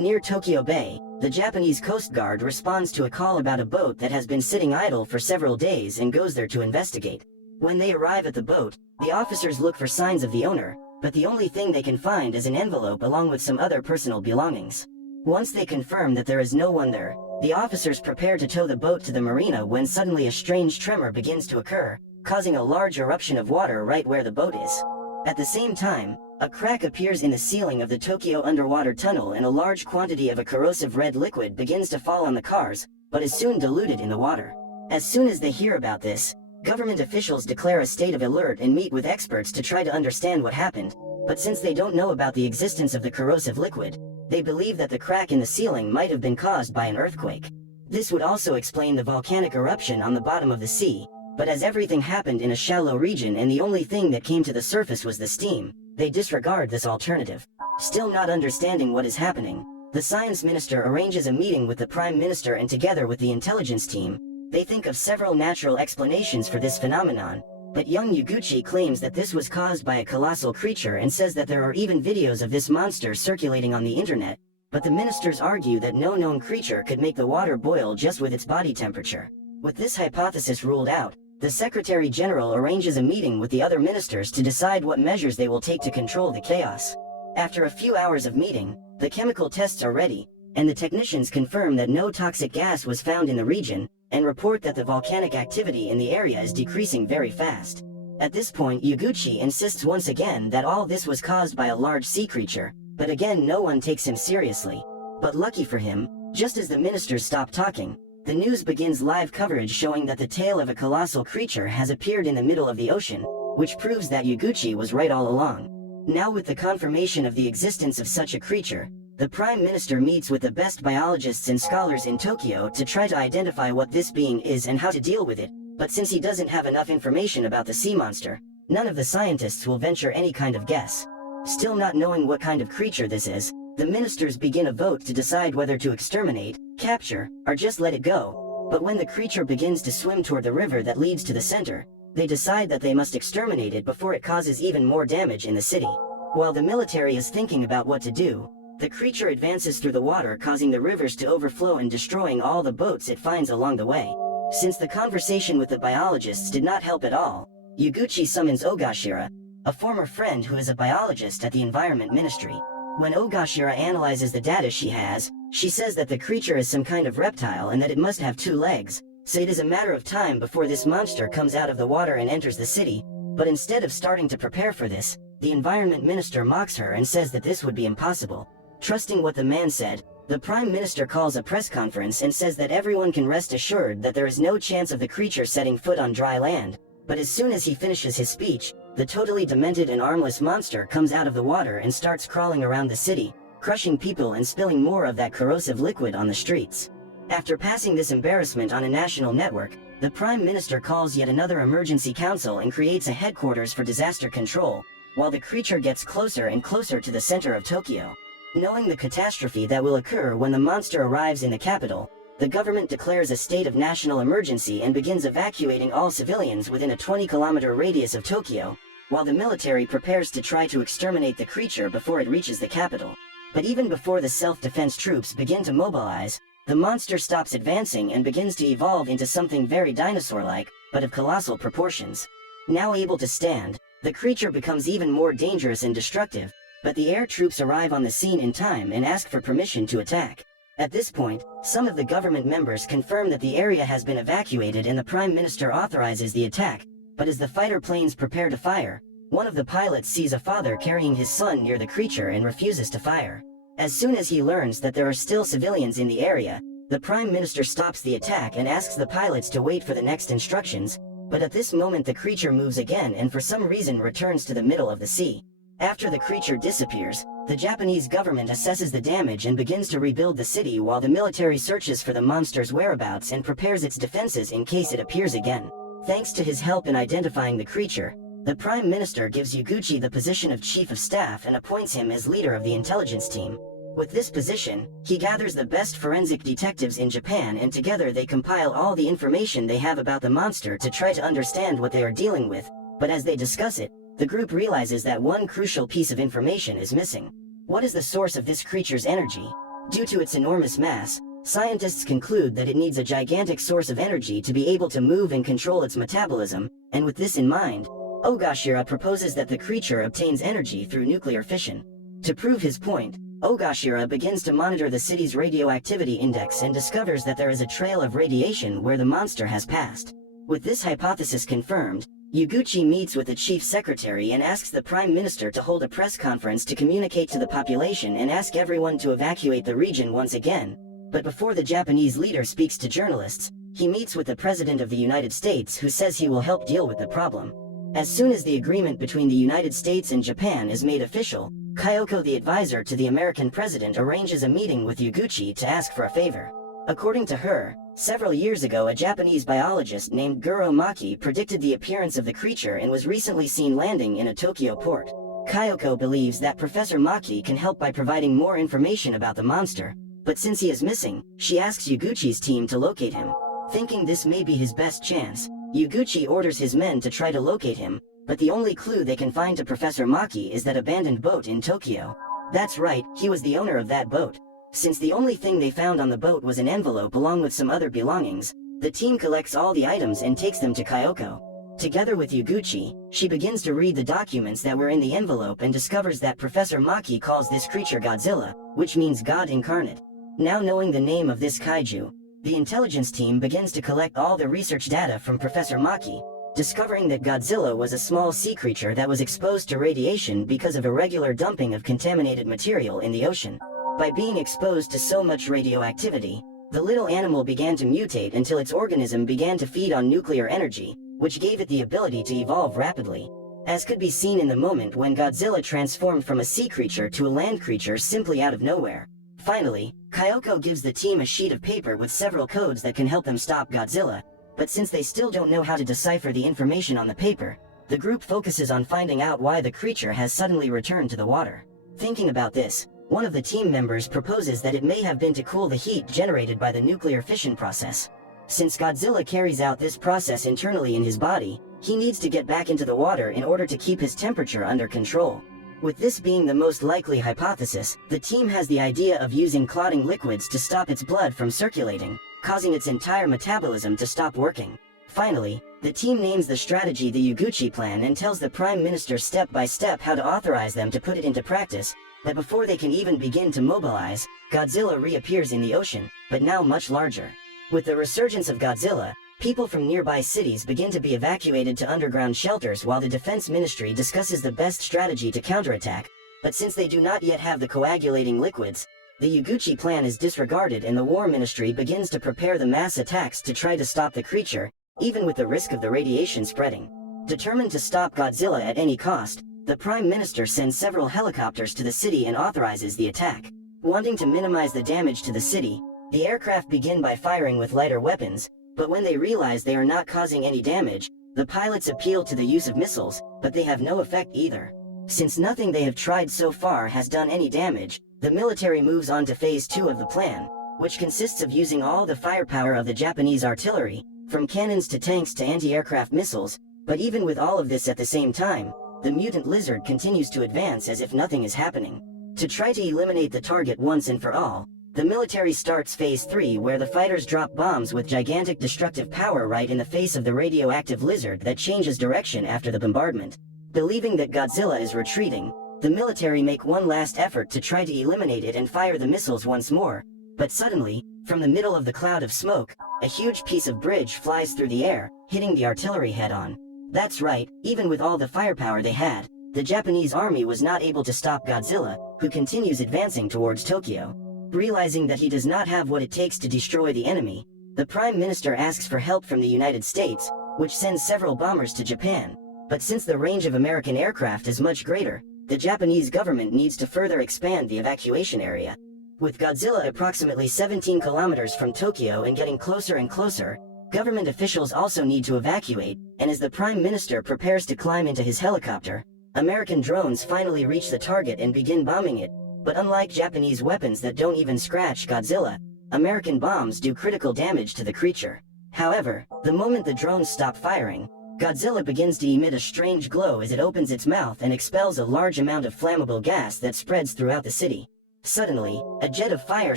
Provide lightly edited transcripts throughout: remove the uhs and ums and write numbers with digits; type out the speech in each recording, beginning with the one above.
Near Tokyo Bay, the Japanese Coast Guard responds to a call about a boat that has been sitting idle for several days and goes there to investigate. When they arrive at the boat, the officers look for signs of the owner, but the only thing they can find is an envelope along with some other personal belongings. Once they confirm that there is no one there, the officers prepare to tow the boat to the marina when suddenly a strange tremor begins to occur, causing a large eruption of water right where the boat is. At the same time, a crack appears in the ceiling of the Tokyo underwater tunnel and a large quantity of a corrosive red liquid begins to fall on the cars, but is soon diluted in the water. As soon as they hear about this, government officials declare a state of alert and meet with experts to try to understand what happened, but since they don't know about the existence of the corrosive liquid, they believe that the crack in the ceiling might have been caused by an earthquake. This would also explain the volcanic eruption on the bottom of the sea, but as everything happened in a shallow region and the only thing that came to the surface was the steam, they disregard this alternative. Still not understanding what is happening, the science minister arranges a meeting with the prime minister and together with the intelligence team, they think of several natural explanations for this phenomenon, but young Yaguchi claims that this was caused by a colossal creature and says that there are even videos of this monster circulating on the internet, but the ministers argue that no known creature could make the water boil just with its body temperature. With this hypothesis ruled out, the Secretary General arranges a meeting with the other ministers to decide what measures they will take to control the chaos. After a few hours of meeting, the chemical tests are ready, and the technicians confirm that no toxic gas was found in the region, and report that the volcanic activity in the area is decreasing very fast. At this point, Yaguchi insists once again that all this was caused by a large sea creature, but again no one takes him seriously. But lucky for him, just as the ministers stop talking, the news begins live coverage showing that the tail of a colossal creature has appeared in the middle of the ocean, which proves that Yaguchi was right all along. Now with the confirmation of the existence of such a creature, the Prime Minister meets with the best biologists and scholars in Tokyo to try to identify what this being is and how to deal with it, but since he doesn't have enough information about the sea monster, none of the scientists will venture any kind of guess. Still not knowing what kind of creature this is, the ministers begin a vote to decide whether to exterminate, capture, or just let it go, but when the creature begins to swim toward the river that leads to the center, they decide that they must exterminate it before it causes even more damage in the city. While the military is thinking about what to do, the creature advances through the water causing the rivers to overflow and destroying all the boats it finds along the way. Since the conversation with the biologists did not help at all, Yaguchi summons Ogashira, a former friend who is a biologist at the Environment Ministry. When Ogashira analyzes the data she has, she says that the creature is some kind of reptile and that it must have 2 legs, so it is a matter of time before this monster comes out of the water and enters the city, but instead of starting to prepare for this, the Environment Minister mocks her and says that this would be impossible. Trusting what the man said, the Prime Minister calls a press conference and says that everyone can rest assured that there is no chance of the creature setting foot on dry land, but as soon as he finishes his speech, the totally demented and armless monster comes out of the water and starts crawling around the city, crushing people and spilling more of that corrosive liquid on the streets. After passing this embarrassment on a national network, the Prime Minister calls yet another emergency council and creates a headquarters for disaster control, while the creature gets closer and closer to the center of Tokyo. Knowing the catastrophe that will occur when the monster arrives in the capital, the government declares a state of national emergency and begins evacuating all civilians within a 20-kilometer radius of Tokyo, while the military prepares to try to exterminate the creature before it reaches the capital. But even before the self-defense troops begin to mobilize, the monster stops advancing and begins to evolve into something very dinosaur-like, but of colossal proportions. Now able to stand, the creature becomes even more dangerous and destructive, but the air troops arrive on the scene in time and ask for permission to attack. At this point, some of the government members confirm that the area has been evacuated and the Prime Minister authorizes the attack, but as the fighter planes prepare to fire, one of the pilots sees a father carrying his son near the creature and refuses to fire. As soon as he learns that there are still civilians in the area, the Prime Minister stops the attack and asks the pilots to wait for the next instructions, but at this moment the creature moves again and for some reason returns to the middle of the sea. After the creature disappears, the Japanese government assesses the damage and begins to rebuild the city while the military searches for the monster's whereabouts and prepares its defenses in case it appears again. Thanks to his help in identifying the creature, the Prime Minister gives Yaguchi the position of Chief of Staff and appoints him as leader of the intelligence team. With this position, he gathers the best forensic detectives in Japan and together they compile all the information they have about the monster to try to understand what they are dealing with, but as they discuss it, the group realizes that one crucial piece of information is missing. What is the source of this creature's energy? Due to its enormous mass, scientists conclude that it needs a gigantic source of energy to be able to move and control its metabolism, and with this in mind, Ogashira proposes that the creature obtains energy through nuclear fission. To prove his point, Ogashira begins to monitor the city's radioactivity index and discovers that there is a trail of radiation where the monster has passed. With this hypothesis confirmed, Yuguchi meets with the chief secretary and asks the prime minister to hold a press conference to communicate to the population and ask everyone to evacuate the region once again. But before the Japanese leader speaks to journalists, he meets with the President of the United States, who says he will help deal with the problem. As soon as the agreement between the United States and Japan is made official, Kyoko, the advisor to the American president, arranges a meeting with Yuguchi to ask for a favor. According to her, several years ago a Japanese biologist named Guro Maki predicted the appearance of the creature and was recently seen landing in a Tokyo port. Kyoko believes that Professor Maki can help by providing more information about the monster, but since he is missing, she asks Yuguchi's team to locate him. Thinking this may be his best chance, Yuguchi orders his men to try to locate him, but the only clue they can find to Professor Maki is that abandoned boat in Tokyo. That's right, he was the owner of that boat. Since the only thing they found on the boat was an envelope along with some other belongings, the team collects all the items and takes them to Kyoko. Together with Yuguchi, she begins to read the documents that were in the envelope and discovers that Professor Maki calls this creature Godzilla, which means God incarnate. Now knowing the name of this kaiju, the intelligence team begins to collect all the research data from Professor Maki, discovering that Godzilla was a small sea creature that was exposed to radiation because of irregular dumping of contaminated material in the ocean. By being exposed to so much radioactivity, the little animal began to mutate until its organism began to feed on nuclear energy, which gave it the ability to evolve rapidly. As could be seen in the moment when Godzilla transformed from a sea creature to a land creature simply out of nowhere. Finally, Kyoko gives the team a sheet of paper with several codes that can help them stop Godzilla, but since they still don't know how to decipher the information on the paper, the group focuses on finding out why the creature has suddenly returned to the water. Thinking about this, one of the team members proposes that it may have been to cool the heat generated by the nuclear fission process. Since Godzilla carries out this process internally in his body, he needs to get back into the water in order to keep his temperature under control. With this being the most likely hypothesis, the team has the idea of using clotting liquids to stop its blood from circulating, causing its entire metabolism to stop working. Finally, the team names the strategy the Yuguchi plan and tells the Prime Minister step by step how to authorize them to put it into practice, but before they can even begin to mobilize, Godzilla reappears in the ocean, but now much larger. With the resurgence of Godzilla, people from nearby cities begin to be evacuated to underground shelters while the Defense Ministry discusses the best strategy to counterattack, but since they do not yet have the coagulating liquids, the Yuguchi plan is disregarded and the War Ministry begins to prepare the mass attacks to try to stop the creature, even with the risk of the radiation spreading. Determined to stop Godzilla at any cost, the Prime Minister sends several helicopters to the city and authorizes the attack. Wanting to minimize the damage to the city, the aircraft begin by firing with lighter weapons, but when they realize they are not causing any damage, the pilots appeal to the use of missiles, but they have no effect either. Since nothing they have tried so far has done any damage, the military moves on to phase 2 of the plan, which consists of using all the firepower of the Japanese artillery, from cannons to tanks to anti-aircraft missiles, but even with all of this at the same time, the mutant lizard continues to advance as if nothing is happening. To try to eliminate the target once and for all, the military starts phase 3 where the fighters drop bombs with gigantic destructive power right in the face of the radioactive lizard that changes direction after the bombardment. Believing that Godzilla is retreating, the military make one last effort to try to eliminate it and fire the missiles once more, but suddenly, from the middle of the cloud of smoke, a huge piece of bridge flies through the air, hitting the artillery head-on. That's right, even with all the firepower they had, the Japanese army was not able to stop Godzilla, who continues advancing towards Tokyo. Realizing that he does not have what it takes to destroy the enemy, the Prime Minister asks for help from the United States, which sends several bombers to Japan. But since the range of American aircraft is much greater, the Japanese government needs to further expand the evacuation area. With Godzilla approximately 17 kilometers from Tokyo and getting closer and closer, government officials also need to evacuate, and as the Prime Minister prepares to climb into his helicopter, American drones finally reach the target and begin bombing it. But unlike Japanese weapons that don't even scratch Godzilla, American bombs do critical damage to the creature. However, the moment the drones stop firing, Godzilla begins to emit a strange glow as it opens its mouth and expels a large amount of flammable gas that spreads throughout the city. Suddenly, a jet of fire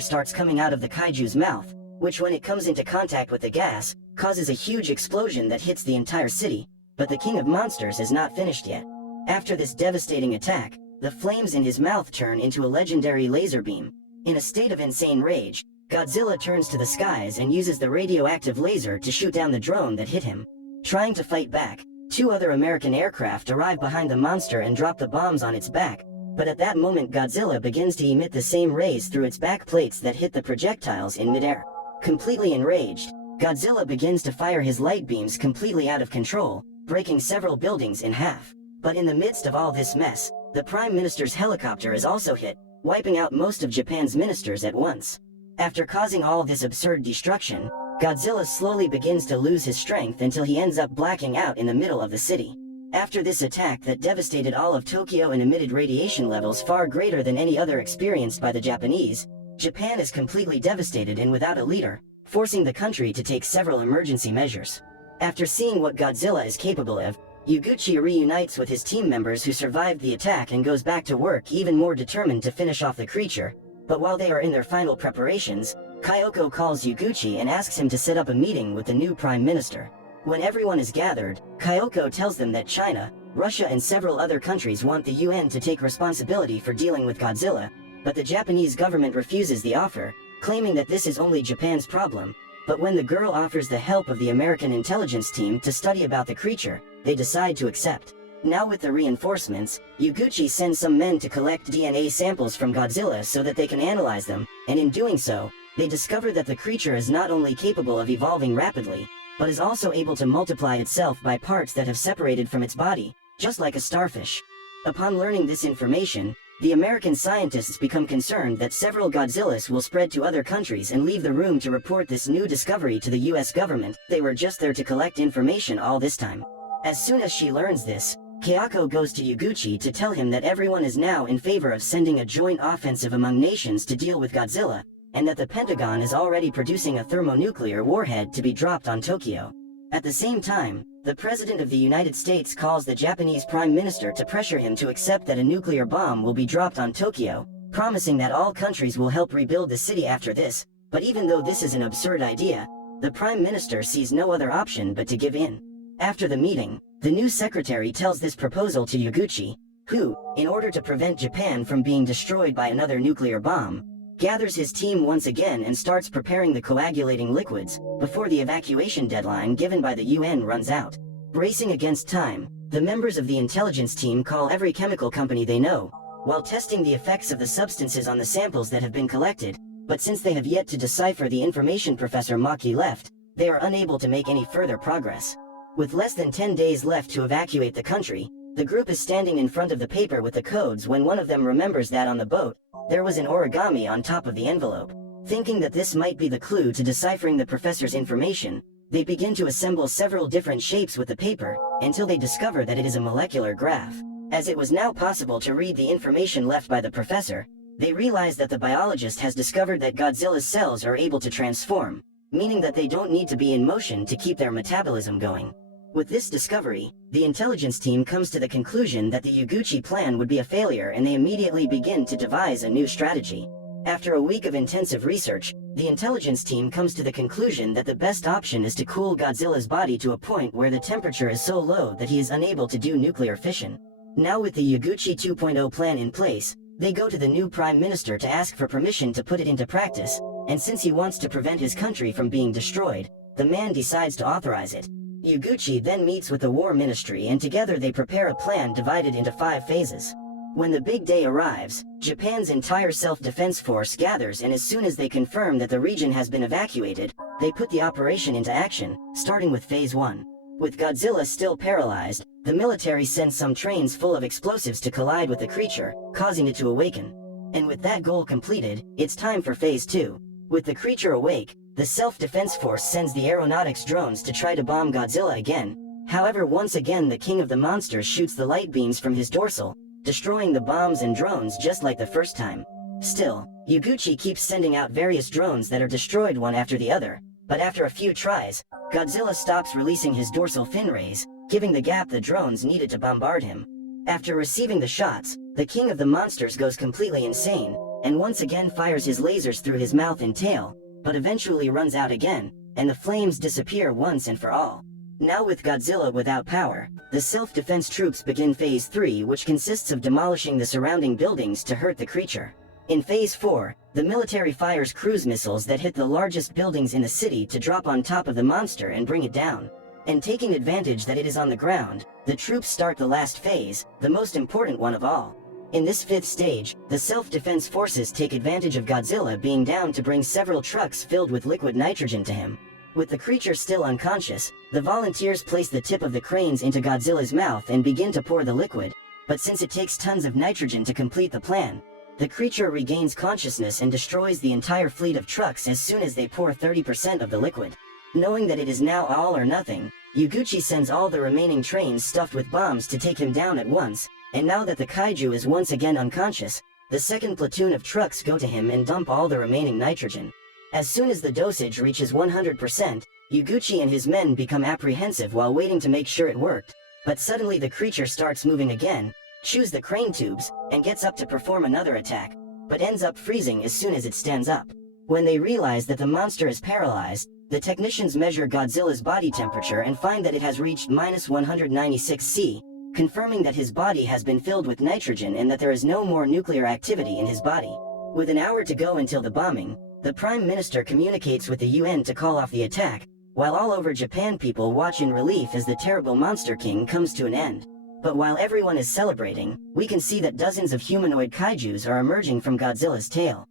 starts coming out of the kaiju's mouth, which when it comes into contact with the gas, causes a huge explosion that hits the entire city, but the King of Monsters is not finished yet. After this devastating attack, the flames in his mouth turn into a legendary laser beam. In a state of insane rage, Godzilla turns to the skies and uses the radioactive laser to shoot down the drone that hit him. Trying to fight back, two other American aircraft arrive behind the monster and drop the bombs on its back, but at that moment Godzilla begins to emit the same rays through its back plates that hit the projectiles in midair. Completely enraged, Godzilla begins to fire his light beams completely out of control, breaking several buildings in half. But in the midst of all this mess, the Prime Minister's helicopter is also hit, wiping out most of Japan's ministers at once. After causing all this absurd destruction, Godzilla slowly begins to lose his strength until he ends up blacking out in the middle of the city. After this attack that devastated all of Tokyo and emitted radiation levels far greater than any other experienced by the Japanese, Japan is completely devastated and without a leader, forcing the country to take several emergency measures. After seeing what Godzilla is capable of, Yuguchi reunites with his team members who survived the attack and goes back to work even more determined to finish off the creature. But while they are in their final preparations, Kyoko calls Yuguchi and asks him to set up a meeting with the new Prime Minister. When everyone is gathered, Kyoko tells them that China, Russia and several other countries want the UN to take responsibility for dealing with Godzilla, but the Japanese government refuses the offer, claiming that this is only Japan's problem. But when the girl offers the help of the American intelligence team to study about the creature, they decide to accept. Now with the reinforcements, Yuguchi sends some men to collect DNA samples from Godzilla so that they can analyze them, and in doing so, they discover that the creature is not only capable of evolving rapidly, but is also able to multiply itself by parts that have separated from its body, just like a starfish. Upon learning this information, the American scientists become concerned that several Godzillas will spread to other countries and leave the room to report this new discovery to the US government. They were just there to collect information all this time. As soon as she learns this, Kyoko goes to Yuguchi to tell him that everyone is now in favor of sending a joint offensive among nations to deal with Godzilla, and that the Pentagon is already producing a thermonuclear warhead to be dropped on Tokyo. At the same time, the President of the United States calls the Japanese Prime Minister to pressure him to accept that a nuclear bomb will be dropped on Tokyo, promising that all countries will help rebuild the city after this. But even though this is an absurd idea, the Prime Minister sees no other option but to give in. After the meeting, the new secretary tells this proposal to Yuguchi, who, in order to prevent Japan from being destroyed by another nuclear bomb, gathers his team once again and starts preparing the coagulating liquids, before the evacuation deadline given by the UN runs out. Racing against time, the members of the intelligence team call every chemical company they know, while testing the effects of the substances on the samples that have been collected, but since they have yet to decipher the information Professor Maki left, they are unable to make any further progress. With less than 10 days left to evacuate the country, the group is standing in front of the paper with the codes when one of them remembers that on the boat, there was an origami on top of the envelope. Thinking that this might be the clue to deciphering the professor's information, they begin to assemble several different shapes with the paper, until they discover that it is a molecular graph. As it was now possible to read the information left by the professor, they realize that the biologist has discovered that Godzilla's cells are able to transform, meaning that they don't need to be in motion to keep their metabolism going. With this discovery, the intelligence team comes to the conclusion that the Yuguchi plan would be a failure and they immediately begin to devise a new strategy. After a week of intensive research, the intelligence team comes to the conclusion that the best option is to cool Godzilla's body to a point where the temperature is so low that he is unable to do nuclear fission. Now with the Yuguchi 2.0 plan in place, they go to the new Prime Minister to ask for permission to put it into practice, and since he wants to prevent his country from being destroyed, the man decides to authorize it. Yuguchi then meets with the War Ministry and together they prepare a plan divided into 5 phases. When the big day arrives, Japan's entire self-defense force gathers and as soon as they confirm that the region has been evacuated, they put the operation into action, starting with Phase 1. With Godzilla still paralyzed, the military sends some trains full of explosives to collide with the creature, causing it to awaken. And with that goal completed, it's time for Phase 2. With the creature awake, the self-defense force sends the aeronautics drones to try to bomb Godzilla again. However, once again the King of the Monsters shoots the light beams from his dorsal, destroying the bombs and drones just like the first time. Still, Yuguchi keeps sending out various drones that are destroyed one after the other, but after a few tries, Godzilla stops releasing his dorsal fin rays, giving the gap the drones needed to bombard him. After receiving the shots, the King of the Monsters goes completely insane, and once again fires his lasers through his mouth and tail, but eventually runs out again, and the flames disappear once and for all. Now with Godzilla without power, the self-defense troops begin Phase 3, which consists of demolishing the surrounding buildings to hurt the creature. In Phase 4, the military fires cruise missiles that hit the largest buildings in the city to drop on top of the monster and bring it down. And taking advantage that it is on the ground, the troops start the last phase, the most important one of all. In this 5th stage, the self-defense forces take advantage of Godzilla being down to bring several trucks filled with liquid nitrogen to him. With the creature still unconscious, the volunteers place the tip of the cranes into Godzilla's mouth and begin to pour the liquid, but since it takes tons of nitrogen to complete the plan, the creature regains consciousness and destroys the entire fleet of trucks as soon as they pour 30% of the liquid. Knowing that it is now all or nothing, Yuguchi sends all the remaining trains stuffed with bombs to take him down at once, and now that the kaiju is once again unconscious, the second platoon of trucks go to him and dump all the remaining nitrogen. As soon as the dosage reaches 100%, Yuguchi and his men become apprehensive while waiting to make sure it worked, but suddenly the creature starts moving again, chews the crane tubes, and gets up to perform another attack, but ends up freezing as soon as it stands up. When they realize that the monster is paralyzed, the technicians measure Godzilla's body temperature and find that it has reached -196°C, confirming that his body has been filled with nitrogen and that there is no more nuclear activity in his body. With an hour to go until the bombing, the Prime Minister communicates with the UN to call off the attack, while all over Japan people watch in relief as the terrible Monster King comes to an end. But while everyone is celebrating, we can see that dozens of humanoid kaijus are emerging from Godzilla's tail.